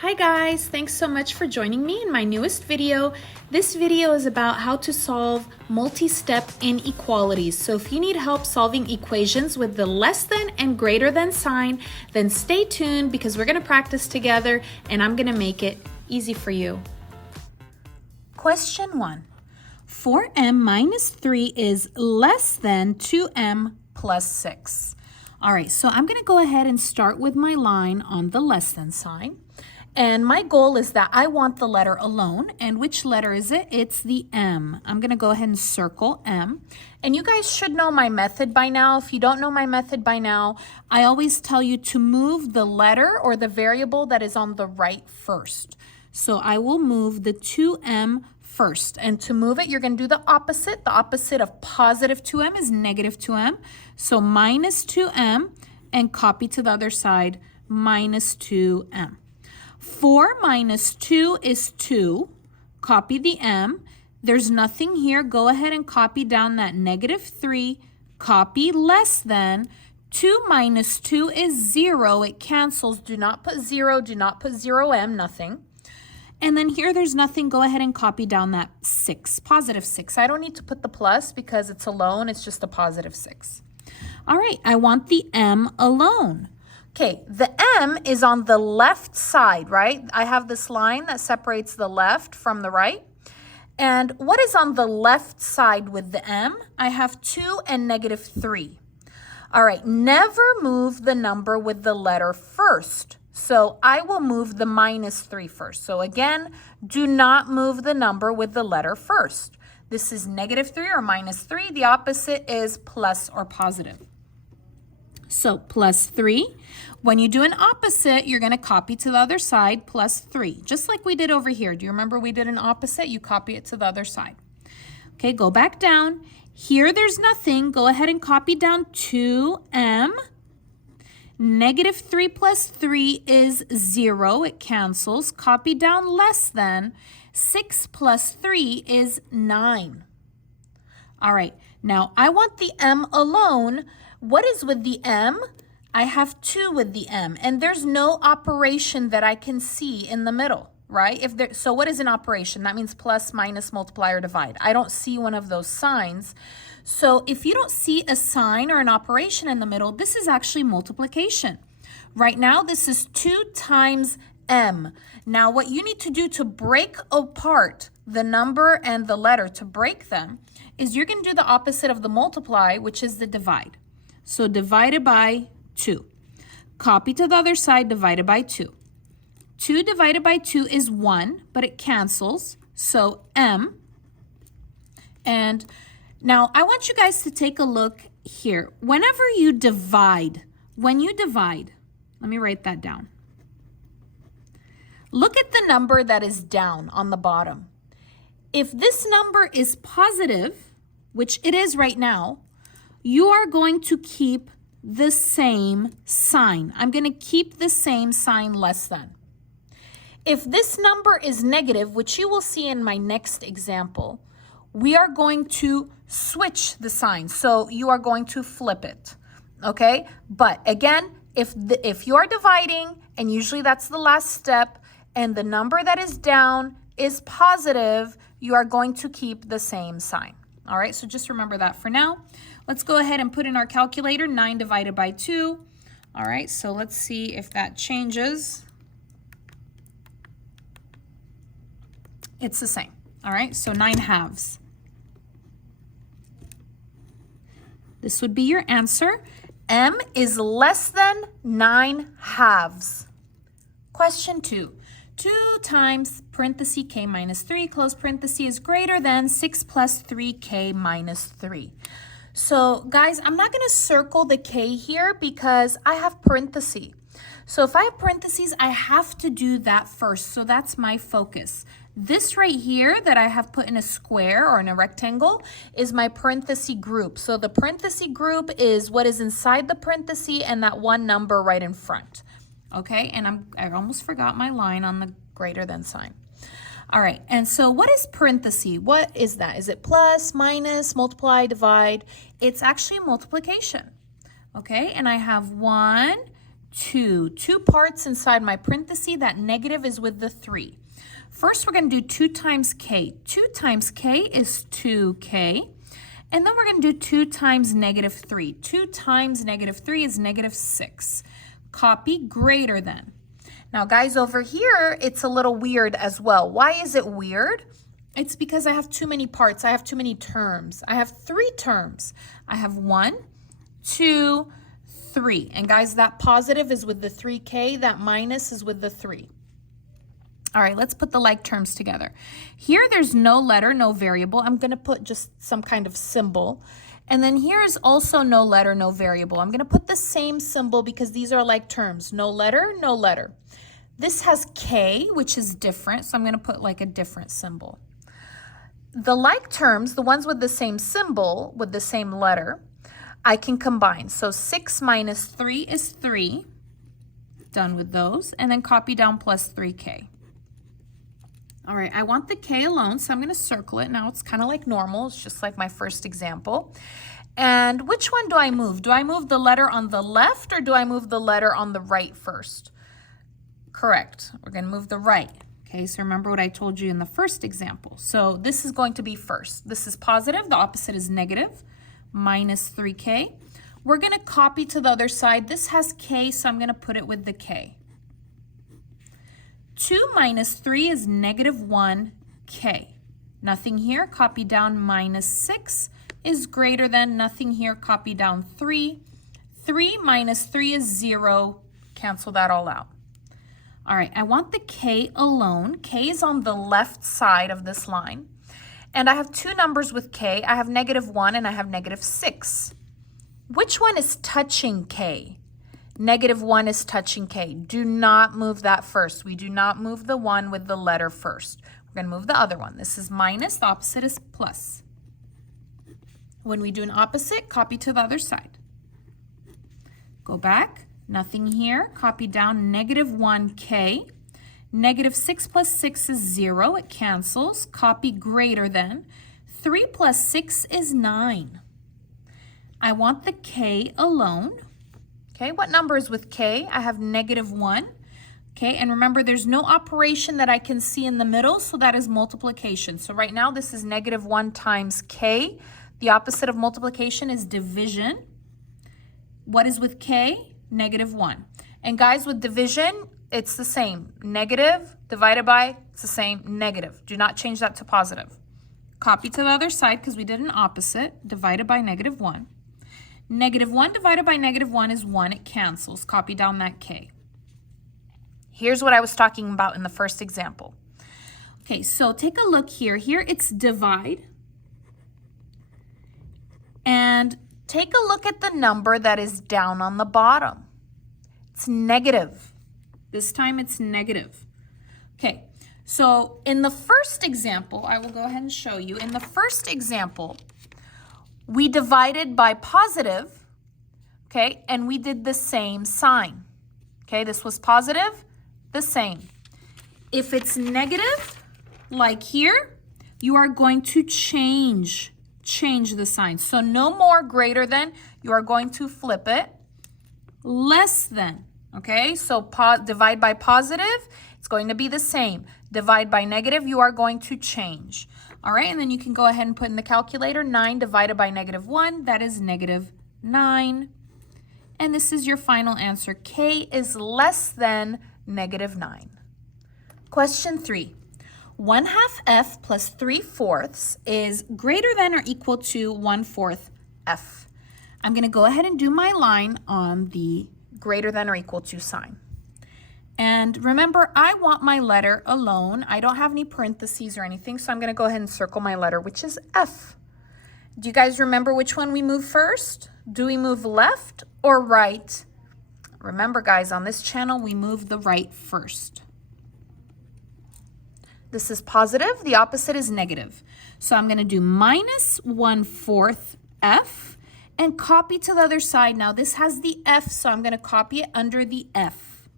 Hi guys, thanks so much for joining me in my newest video. This video is about how to solve multi-step inequalities. So if you need help solving equations with the less than and greater than sign, then stay tuned because we're going to practice together and I'm going to make it easy for you. Question 1. 4m minus 3 is less than 2m plus 6. All right, so I'm going to go ahead and start with my line on the less than sign. And my goal is that I want the letter alone. And which letter is it? It's the M. I'm going to go ahead and circle M. And you guys should know my method by now. If you don't know my method by now, I always tell you to move the letter or the variable that is on the right first. So I will move the 2M first. And to move it, you're going to do the opposite. The opposite of positive 2M is negative 2M. So minus 2M and copy to the other side, minus 2M. 4 minus 2 is 2. Copy the M. There's nothing here. Go ahead and copy down that negative 3. Copy less than. 2 minus 2 is 0. It cancels. Do not put 0. Do not put 0M. Nothing. And then here there's nothing. Go ahead and copy down that 6. Positive 6. I don't need to put the plus because it's alone. It's just a positive 6. All right. I want the M alone. Okay, the M is on the left side, right? I have this line that separates the left from the right. And what is on the left side with the M? I have 2 and negative 3. All right, never move the number with the letter first. So I will move the minus 3 first. So again, do not move the number with the letter first. This is negative 3 or minus 3. The opposite is plus or positive. So plus 3. When you do an opposite, you're going to copy to the other side, plus 3. Just like we did over here. Do you remember we did an opposite? You copy it to the other side. Okay, go back down. Here there's nothing. Go ahead and copy down 2m. Negative 3 plus 3 is 0. It cancels. Copy down less than. 6 plus 3 is 9. All right, now I want the m alone. What is with the m? I have 2 with the m, and there's no operation that I can see in the middle, right? So what is an operation? That means plus, minus, multiply, or divide. I don't see one of those signs. So if you don't see a sign or an operation in the middle, this is actually multiplication. Right now, this is 2 times m. Now, what you need to do to break apart the number and the letter, to break them, is you're going to do the opposite of the multiply, which is the divide. So divided by 2. Copy to the other side, divided by 2. 2 divided by 2 is 1, but it cancels. So m. And now I want you guys to take a look here. Whenever you divide, let me write that down. Look at the number that is down on the bottom. If this number is positive, which it is right now, you are going to keep the same sign. I'm going to keep the same sign less than. If this number is negative, which you will see in my next example, we are going to switch the sign. So you are going to flip it, okay? But again, if you are dividing, and usually that's the last step, and the number that is down is positive, you are going to keep the same sign. All right, so just remember that for now. Let's go ahead and put in our calculator, 9 divided by 2. All right, so let's see if that changes. It's the same. All right, so 9 halves. This would be your answer. M is less than 9 halves. Question 2. 2 times parenthesis k minus 3, close parenthesis, is greater than 6 plus 3k minus 3. So guys, I'm not going to circle the k here because I have parentheses. So if I have parentheses, I have to do that first. So that's my focus. This right here that I have put in a square or in a rectangle is my parenthesis group. So the parenthesis group is what is inside the parenthesis and that one number right in front. Okay, and I almost forgot my line on the greater than sign. All right, and so what is parenthesis? What is that? Is it plus, minus, multiply, divide? It's actually multiplication. Okay, and I have 1, 2. 2 parts inside my parenthesis. That negative is with the 3. First, we're going to do 2 times k. 2 times k is 2k. And then we're going to do 2 times negative 3. 2 times negative 3 is negative 6. Copy greater than. Now, guys, over here, it's a little weird as well. Why is it weird? It's because I have too many parts. I have too many terms. I have 3 terms. I have 1, 2, 3. And guys, that positive is with the 3k. That minus is with the 3. All right, let's put the like terms together. Here, there's no letter, no variable. I'm going to put just some kind of symbol. And then here is also no letter, no variable. I'm going to put the same symbol because these are like terms. No letter, no letter. This has k, which is different, so I'm going to put like a different symbol. The like terms, the ones with the same symbol, with the same letter, I can combine. So 6 minus 3 is 3. Done with those. And then copy down plus 3k. All right, I want the k alone, so I'm going to circle it. Now it's kind of like normal. It's just like my first example. And which one do I move? Do I move the letter on the left or do I move the letter on the right first? Correct. We're going to move the right. Okay, so remember what I told you in the first example. So this is going to be first. This is positive. The opposite is negative, minus 3k. We're going to copy to the other side. This has k, so I'm going to put it with the k. 2 minus 3 is negative 1k. Nothing here, copy down minus 6 is greater than, nothing here, copy down 3. 3 minus 3 is 0, cancel that all out. All right, I want the k alone. K is on the left side of this line. And I have 2 numbers with k. I have negative 1 and I have negative 6. Which one is touching k? Negative 1 is touching k. Do not move that first. We do not move the one with the letter first. We're going to move the other one. This is minus. The opposite is plus. When we do an opposite, copy to the other side. Go back. Nothing here. Copy down negative 1k. Negative 6 plus 6 is 0. It cancels. Copy greater than. 3 plus 6 is 9. I want the k alone. Okay, what number is with k? I have negative 1. Okay, and remember there's no operation that I can see in the middle, so that is multiplication. So right now this is negative 1 times k. The opposite of multiplication is division. What is with k? Negative 1. And guys, with division, it's the same. Negative divided by, it's the same, negative. Do not change that to positive. Copy to the other side because we did an opposite, divided by negative 1. Negative 1 divided by negative 1 is 1. It cancels. Copy down that k. Here's what I was talking about in the first example. Okay, so take a look here. Here it's divide. And take a look at the number that is down on the bottom. It's negative. This time it's negative. Okay, so in the first example, I will go ahead and show you. In the first example, we divided by positive, okay, and we did the same sign. Okay, this was positive, the same. If it's negative, like here, you are going to change the sign. So no more greater than, you are going to flip it. Less than, okay? So divide by positive, it's going to be the same. Divide by negative, you are going to change. All right, and then you can go ahead and put in the calculator, 9 divided by negative 1, that is negative 9. And this is your final answer. K is less than negative 9. Question 3. 1/2 f plus 3/4 is greater than or equal to 1/4 f. I'm going to go ahead and do my line on the greater than or equal to sign. And remember, I want my letter alone. I don't have any parentheses or anything, so I'm going to go ahead and circle my letter, which is F. Do you guys remember which one we move first? Do we move left or right? Remember, guys, on this channel, we move the right first. This is positive. The opposite is negative. So I'm going to do minus 1/4 f and copy to the other side. Now, this has the f, so I'm going to copy it under the f.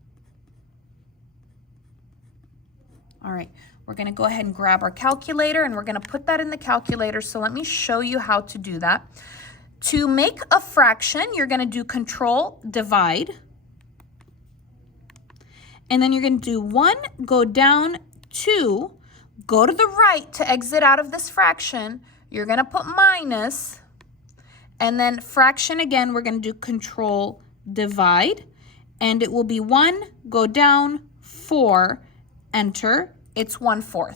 All right, we're going to go ahead and grab our calculator, and we're going to put that in the calculator. So let me show you how to do that. To make a fraction, you're going to do Control Divide. and then you're going to do 1, go down 2, go to the right to exit out of this fraction. You're going to put minus, and then fraction again, we're going to do control divide, and it will be 1, go down 4, enter. It's 1/4.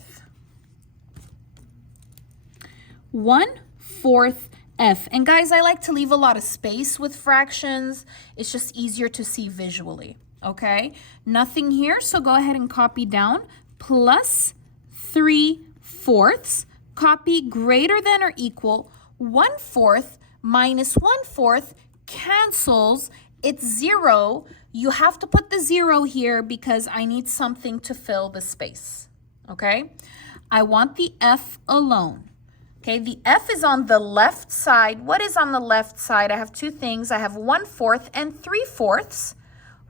1/4 F. And guys, I like to leave a lot of space with fractions. It's just easier to see visually, okay? Nothing here, so go ahead and copy down. Plus 3/4. Copy greater than or equal. 1/4 minus 1/4 cancels. It's 0. You have to put the 0 here because I need something to fill the space, okay? I want the F alone. Okay, the F is on the left side. What is on the left side? I have two things. I have 1/4 and 3/4.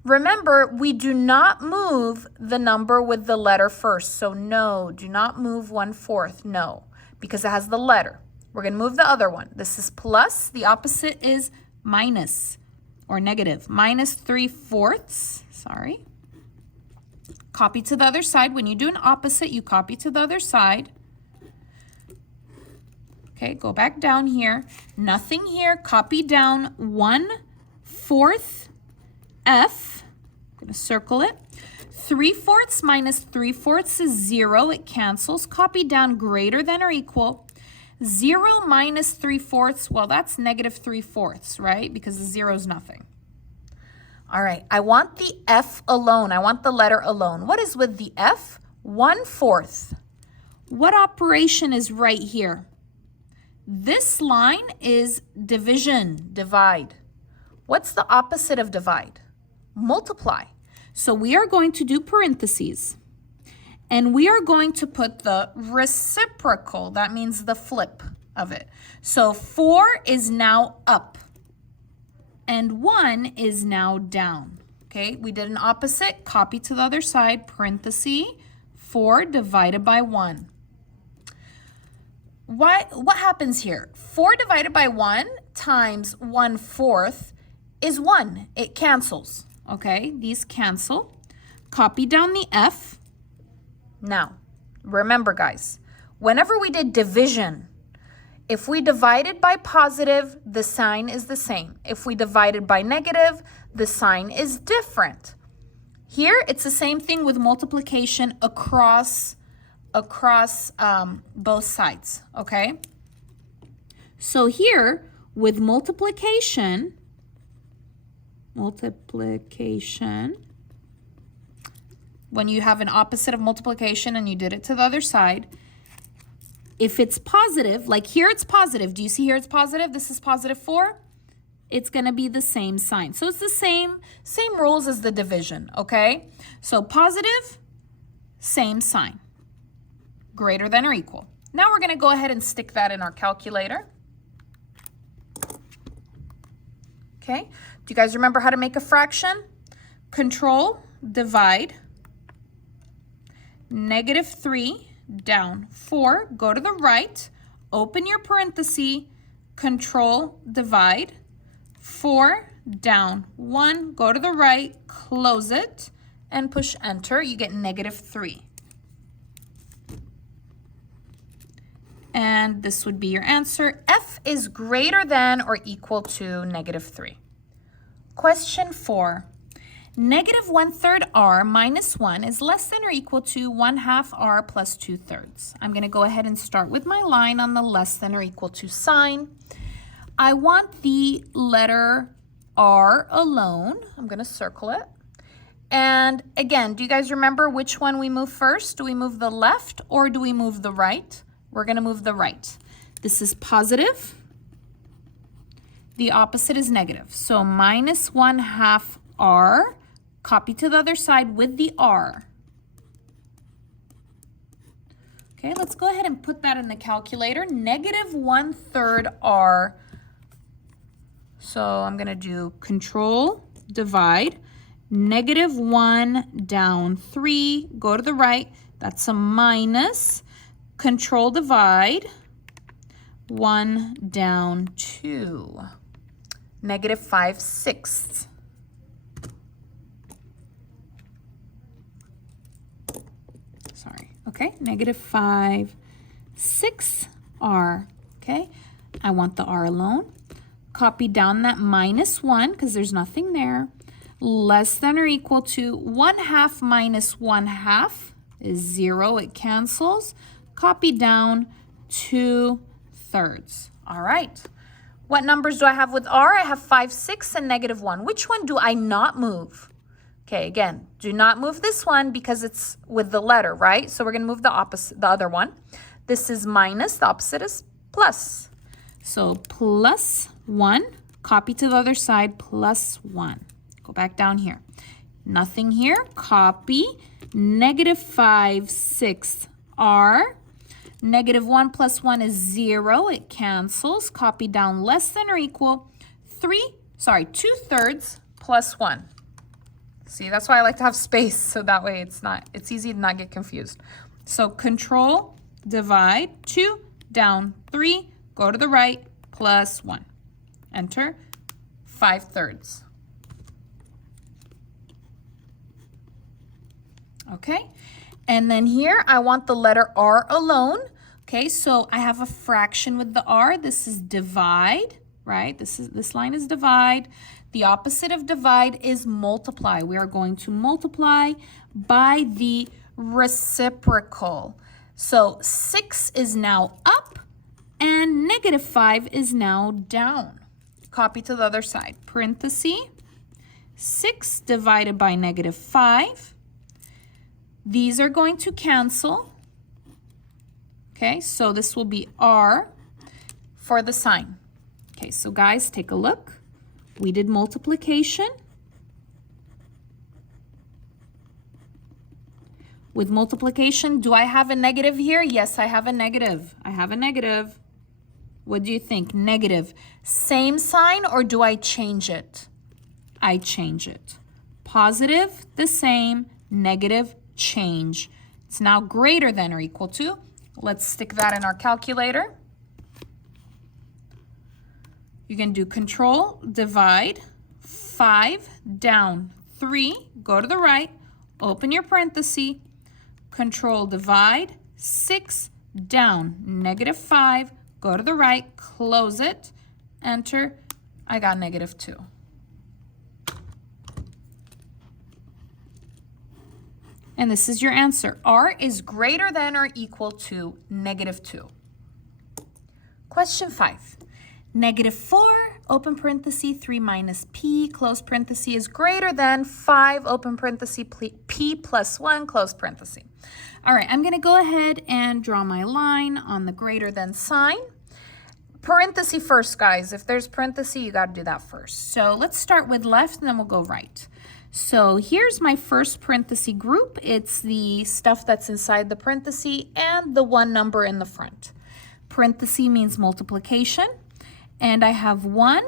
Remember, we do not move the number with the letter first. So no, do not move 1/4, no, because it has the letter. We're gonna move the other one. This is plus, the opposite is minus or negative. Minus 3/4, sorry. Copy to the other side. When you do an opposite, you copy to the other side. Okay, go back down here. Nothing here. Copy down 1/4 F. I'm going to circle it. 3/4 minus 3/4 is 0. It cancels. Copy down greater than or equal. 0 minus 3/4, well, that's negative 3/4, right? Because the 0 is nothing. All right, I want the F alone. I want the letter alone. What is with the F? 1/4. What operation is right here? This line is division, divide. What's the opposite of divide? Multiply. So we are going to do parentheses. And we are going to put the reciprocal. That means the flip of it. So 4 is now up. And 1 is now down. Okay, we did an opposite. Copy to the other side. Parenthesis. 4 divided by 1. What happens here? 4 divided by 1 times 1/4 is 1. It cancels, okay? These cancel. Copy down the F. Now, remember guys, whenever we did division, if we divided by positive, the sign is the same. If we divided by negative, the sign is different. Here, it's the same thing with multiplication across both sides, okay? So here, with multiplication, when you have an opposite of multiplication and you did it to the other side, if it's positive, like here it's positive. Do you see here it's positive? This is positive 4. It's going to be the same sign. So it's the same rules as the division, okay? So positive, same sign. Greater than or equal. Now we're going to go ahead and stick that in our calculator. Okay, do you guys remember how to make a fraction? Control, divide, -3 down 4, go to the right, open your parenthesis, control, divide, 4 down 1, go to the right, close it, and push enter. You get -3. And this would be your answer. F is greater than or equal to -3. Question 4. -1/3 r minus 1 is less than or equal to 1/2 r plus 2/3. I'm going to go ahead and start with my line on the less than or equal to sign. I want the letter R alone. I'm going to circle it. And again, do you guys remember which one we move first? Do we move the left or do we move the right? We're going to move the right. This is positive. The opposite is negative. So minus 1/2 r. Copy to the other side with the r. Okay, let's go ahead and put that in the calculator. -1/3 r. So I'm going to do control, divide, -1 down 3. Go to the right. That's a minus. Control divide, 1 down 2, -5/6. Okay, negative 5, 6r, okay? I want the r alone. Copy down that minus 1 because there's nothing there. Less than or equal to 1/2 minus 1/2 is 0. It cancels. Copy down 2/3. All right. What numbers do I have with r? I have 5, 6, and negative 1. Which one do I not move? Okay, again, do not move this one because it's with the letter, right? So we're going to move the opposite, the other one. This is minus, the opposite is plus. So plus 1, copy to the other side, plus 1. Go back down here. Nothing here, copy, negative 5, 6r. Negative 1 plus 1 is 0, it cancels. Copy down less than or equal 2/3 plus 1. See, that's why I like to have space, so that way it's easy to not get confused. So control, divide, 2, down, 3, go to the right, plus 1. Enter, 5/3. Okay, and then here I want the letter r alone. Okay, so I have a fraction with the r. This is divide, right? This line is divide. The opposite of divide is multiply. We are going to multiply by the reciprocal. So 6 is now up and negative 5 is now down. Copy to the other side. Parenthesis, 6 divided by negative 5. These are going to cancel. Okay, so this will be r for the sign. Okay, so guys, take a look. We did multiplication. With multiplication, do I have a negative here? Yes, I have a negative. I have a negative. What do you think? Negative. Same sign, or do I change it? I change it. Positive, the same. Negative, change. It's now greater than or equal to. Let's stick that in our calculator. You can do control, divide, 5, down, 3, go to the right, open your parenthesis, control, divide, 6, down, negative 5, go to the right, close it, enter, I got negative 2. And this is your answer. R is greater than or equal to negative 2. Question 5. Negative 4, open parenthesis, 3 minus p, close parenthesis, is greater than 5, open parenthesis, p plus 1, close parenthesis. All right, I'm going to go ahead and draw my line on the greater than sign. Parenthesis first, guys. If there's parenthesis, you got to do that first. So let's start with left, and then we'll go right. So here's my first parenthesis group. It's the stuff that's inside the parenthesis and the one number in the front. Parenthesis means multiplication. And I have 1,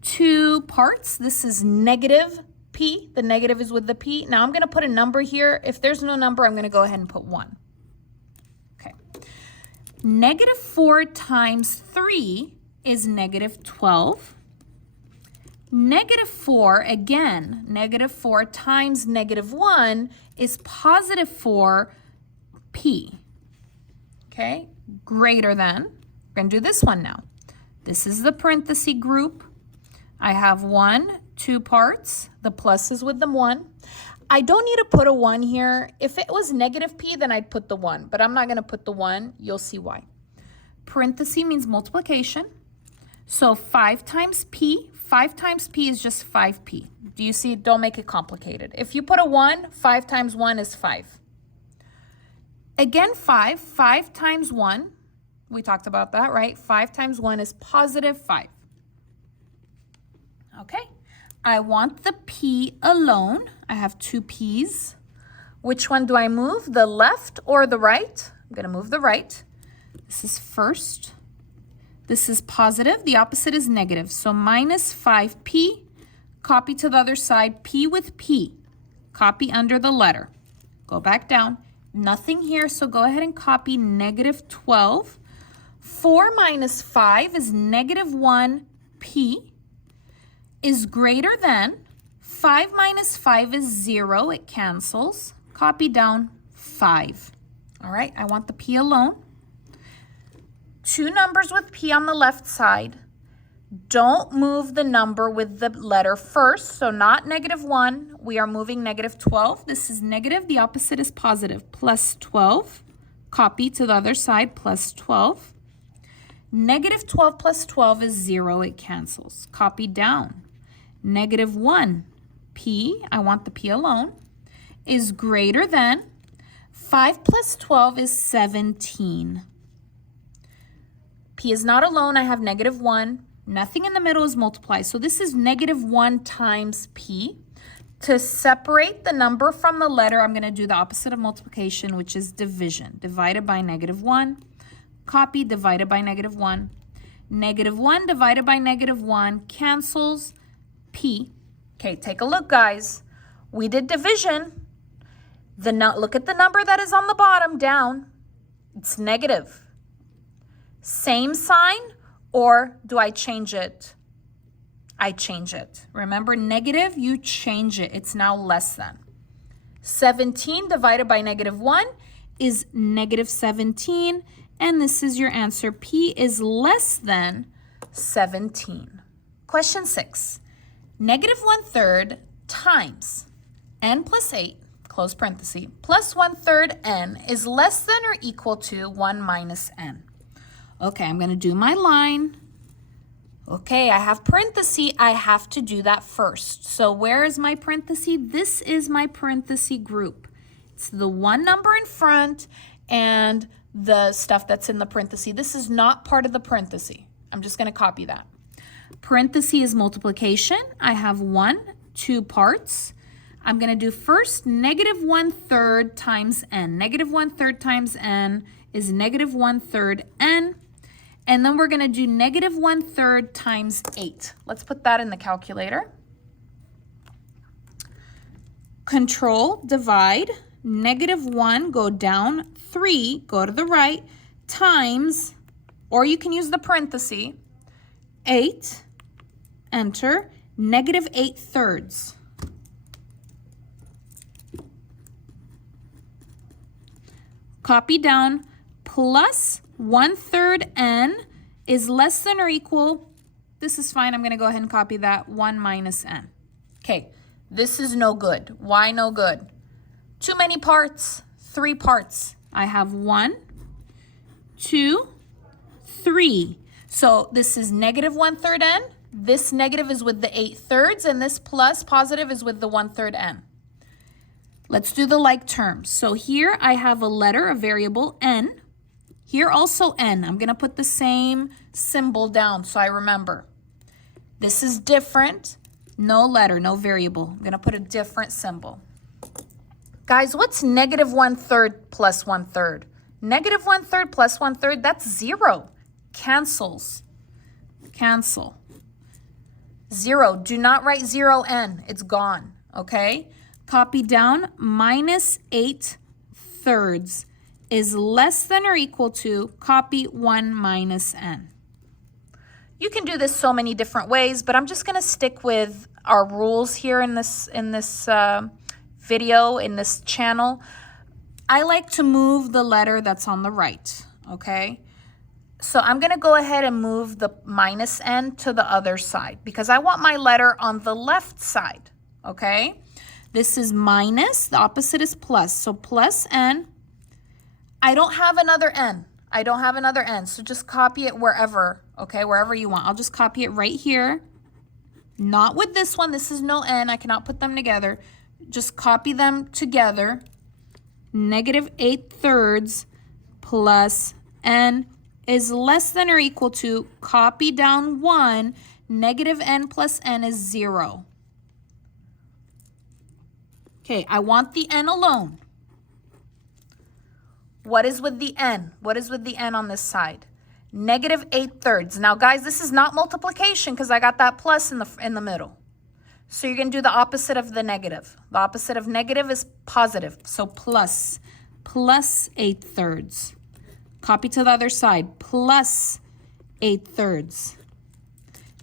2 parts. This is negative p. The negative is with the p. Now I'm going to put a number here. If there's no number, I'm going to go ahead and put 1. Okay. Negative 4 times 3 is negative 12. Negative 4, again, negative 4 times negative 1 is positive 4p. Okay, greater than. We're going to do this one now. This is the parenthesis group. I have 1, 2 parts. The plus is with the 1. I don't need to put a 1 here. If it was negative p, then I'd put the 1. But I'm not going to put the 1. You'll see why. Parenthesis means multiplication. So 5 times p. 5 times p is just 5p. Do you see? Don't make it complicated. If you put a 1, 5 times 1 is 5. Again, 5. 5 times 1. We talked about that, right? 5 times 1 is positive 5. Okay. I want the p alone. I have 2 p's. Which one do I move? The left or the right? I'm going to move the right. This is first. This is positive. The opposite is negative. So minus 5p. Copy to the other side. P with p. Copy under the letter. Go back down. Nothing here, so go ahead and copy negative 12. 4 minus 5 is negative 1p. Is greater than. 5 minus 5 is 0. It cancels. Copy down 5. All right, I want the p alone. Two numbers with p on the left side. Don't move the number with the letter first, so not -1. We are moving -12. This is negative, the opposite is positive. Plus 12, copy to the other side, plus 12. -12 plus 12 is 0, it cancels. Copy down. -1, p, I want the p alone, is greater than 5 plus 12 is 17. P is not alone, I have -1. Nothing in the middle is multiplied. So this is -1 times p. To separate the number from the letter, I'm going to do the opposite of multiplication, which is division. Divided by -1. Copy, divided by -1. -1 divided by -1 cancels p. Okay, take a look, guys. We did division. Look at the number that is on the bottom down. It's negative. Same sign, or do I change it? I change it. Remember, negative, you change it. It's now less than. 17 divided by -1 is -17, and this is your answer. P is less than 17. Question 6. -1/3 times n plus 8, close parenthesis, plus 1/3 n is less than or equal to 1 minus n. Okay, I'm going to do my line. Okay, I have parenthesis. I have to do that first. So where is my parenthesis? This is my parenthesis group. It's the one number in front and the stuff that's in the parenthesis. This is not part of the parenthesis. I'm just going to copy that. Parenthesis is multiplication. I have 2 parts. I'm going to do first -1/3 times n. -1/3 times n is -1/3 n. And then we're going to do -1/3 times 8. Let's put that in the calculator. Control, divide, -1, go down, 3, go to the right, times, or you can use the parenthesis, 8, enter, -8/3. Copy down, plus 1/3 n is less than or equal, this is fine, I'm going to go ahead and copy that, 1 minus n. Okay, this is no good. Why no good? Too many parts, 3 parts. I have 1, 2, 3. So this is -1/3 n. This negative is with the 8/3, and this plus positive is with the 1/3 n. Let's do the like terms. So here I have a letter, a variable, n. Here also n. I'm going to put the same symbol down so I remember. This is different. No letter, no variable. I'm going to put a different symbol. Guys, what's -1/3 plus 1/3? -1/3 plus 1/3, that's 0. Cancels. Cancel. 0. Do not write 0n. It's gone. Okay? Copy down, -8/3 is less than or equal to, copy 1 minus n. You can do this so many different ways, but I'm just going to stick with our rules here in this video, in this channel. I like to move the letter that's on the right, okay? So I'm going to go ahead and move the minus n to the other side because I want my letter on the left side, okay? This is minus, the opposite is plus, so plus n. I don't have another n. I don't have another n, so just copy it wherever, okay, wherever you want. I'll just copy it right here. Not with this one. This is no n. I cannot put them together. Just copy them together. -8/3 plus n is less than or equal to, copy down 1, -n plus n is 0. Okay, I want the n alone. What is with the n? What is with the n on this side? -8/3. Now, guys, this is not multiplication because I got that plus in the middle. So you're going to do the opposite of the negative. The opposite of negative is positive. So plus 8/3. Copy to the other side. Plus 8/3.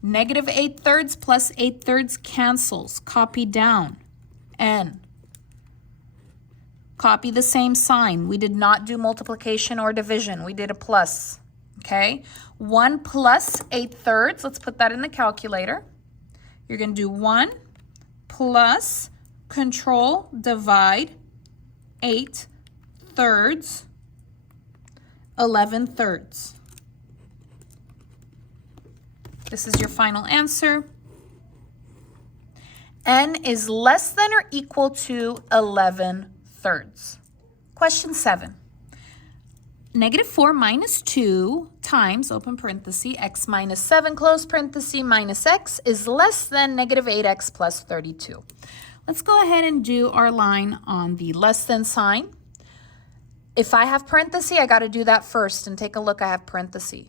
-8/3 plus 8/3 cancels. Copy down. N. Copy the same sign. We did not do multiplication or division. We did a plus, okay? 1 plus 8/3. Let's put that in the calculator. You're going to do 1 plus control divide 8/3, 11/3. This is your final answer. N is less than or equal to 11/3. Question 7. -4 minus 2 times, open parenthesis, x minus 7, close parenthesis, minus x is less than -8x plus 32. Let's go ahead and do our line on the less than sign. If I have parenthesis, I got to do that first, and take a look, I have parenthesis.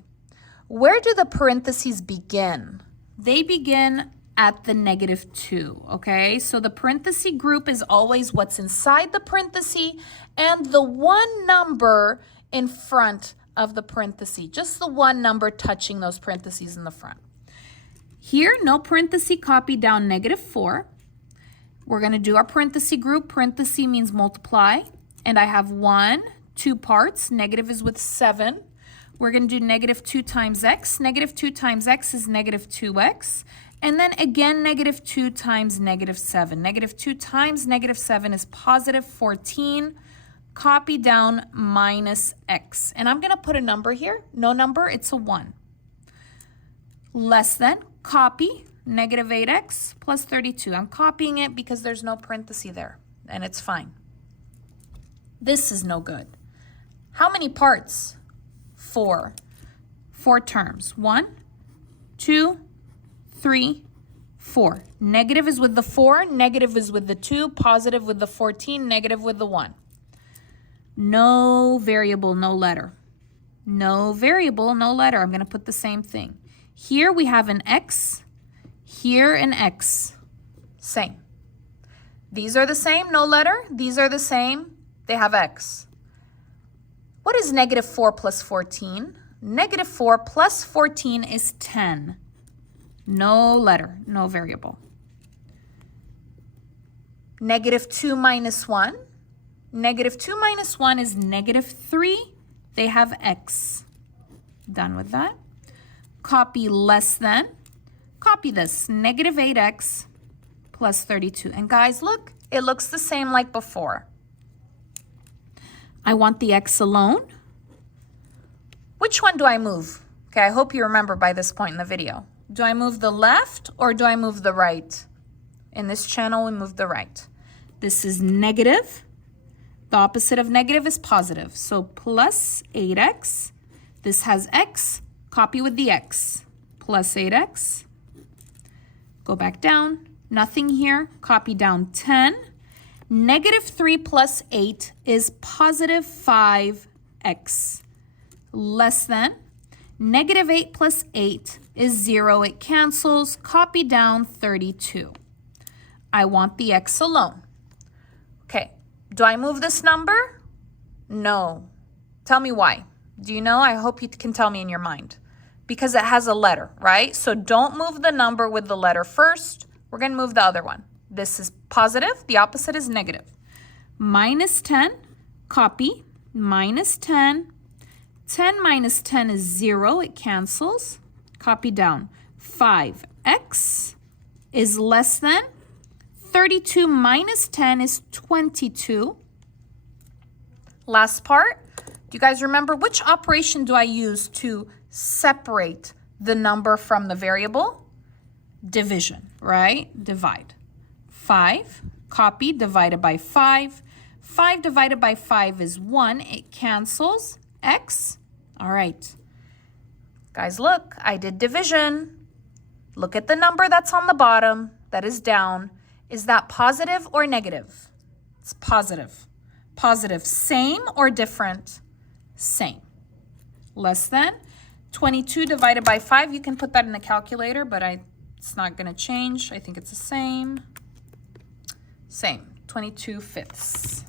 Where do the parentheses begin? They begin at the -2, okay? So the parenthesis group is always what's inside the parenthesis and the one number in front of the parenthesis, just the one number touching those parentheses in the front. Here, no parenthesis, copy down -4. We're going to do our parenthesis group. Parenthesis means multiply, and I have 1, 2 parts. Negative is with 7. We're going to do -2 times x. -2 times x is -2x. And then again, -2 times -7. -2 times -7 is positive 14. Copy down minus x. And I'm going to put a number here. No number, it's a 1. Less than, copy, -8x plus 32. I'm copying it because there's no parenthesis there, and it's fine. This is no good. How many parts? 4. 4 terms. 1, 2, 3, 4. Negative is with the 4, negative is with the 2, positive with the 14, negative with the 1. No variable, no letter. No variable, no letter. I'm going to put the same thing. Here we have an x, here an x. Same. These are the same, no letter. These are the same, they have x. What is -4 plus 14? -4 plus 14 is 10. No letter, no variable. -2 minus 1. -2 minus 1 is -3. They have x. Done with that. Copy less than. Copy this, -8x plus 32. And guys, look, it looks the same like before. I want the x alone. Which one do I move? Okay, I hope you remember by this point in the video. Do I move the left or do I move the right? In this channel, we move the right. This is negative. The opposite of negative is positive. So plus 8x. This has x. Copy with the x. Plus 8x. Go back down. Nothing here. Copy down 10. -3 plus 8 is positive 5x. Less than. -8 plus 8 is 0. It cancels. Copy down 32. I want the x alone. Okay. Do I move this number? No. Tell me why. Do you know? I hope you can tell me in your mind. Because it has a letter, right? So don't move the number with the letter first. We're going to move the other one. This is positive. The opposite is negative. -10. Copy. -10. 10 minus 10 is 0. It cancels. Copy down. 5x is less than. 32 minus 10 is 22. Last part. Do you guys remember which operation do I use to separate the number from the variable? Division, right? Divide. 5. Copy. Divided by 5. 5 divided by 5 is 1. It cancels. X. All right. Guys, look, I did division. Look at the number that's on the bottom, that is down. Is that positive or negative? It's positive. Positive. Same or different? Same. Less than. 22 divided by 5. You can put that in the calculator, but it's not going to change. I think it's the same. Same. 22/5.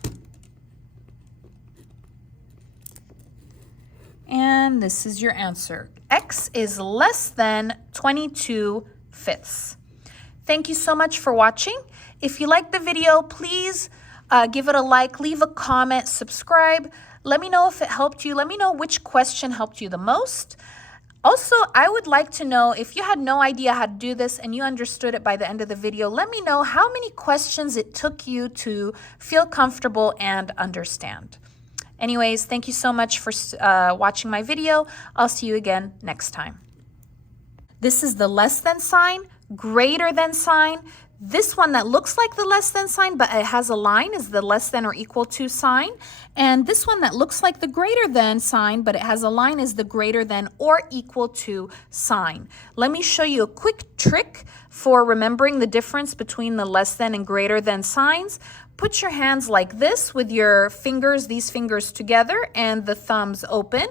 And this is your answer. X is less than 22/5. Thank you so much for watching. If you liked the video, please Give it a like, leave a comment, subscribe. Let me know if it helped you. Let me know which question helped you the most. Also, I would like to know if you had no idea how to do this and you understood it by the end of the video, let me know how many questions it took you to feel comfortable and understand. Anyways, thank you so much for watching my video. I'll see you again next time. This is the less than sign, greater than sign. This one that looks like the less than sign, but it has a line, is the less than or equal to sign. And this one that looks like the greater than sign, but it has a line, is the greater than or equal to sign. Let me show you a quick trick for remembering the difference between the less than and greater than signs. Put your hands like this with your fingers, these fingers together, and the thumbs open.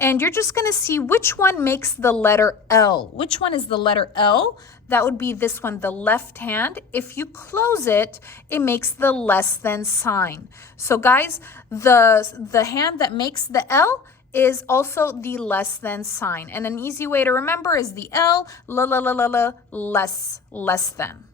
And you're just going to see which one makes the letter L. Which one is the letter L? That would be this one, the left hand. If you close it, it makes the less than sign. So guys, the hand that makes the L is also the less than sign. And an easy way to remember is the L, less than.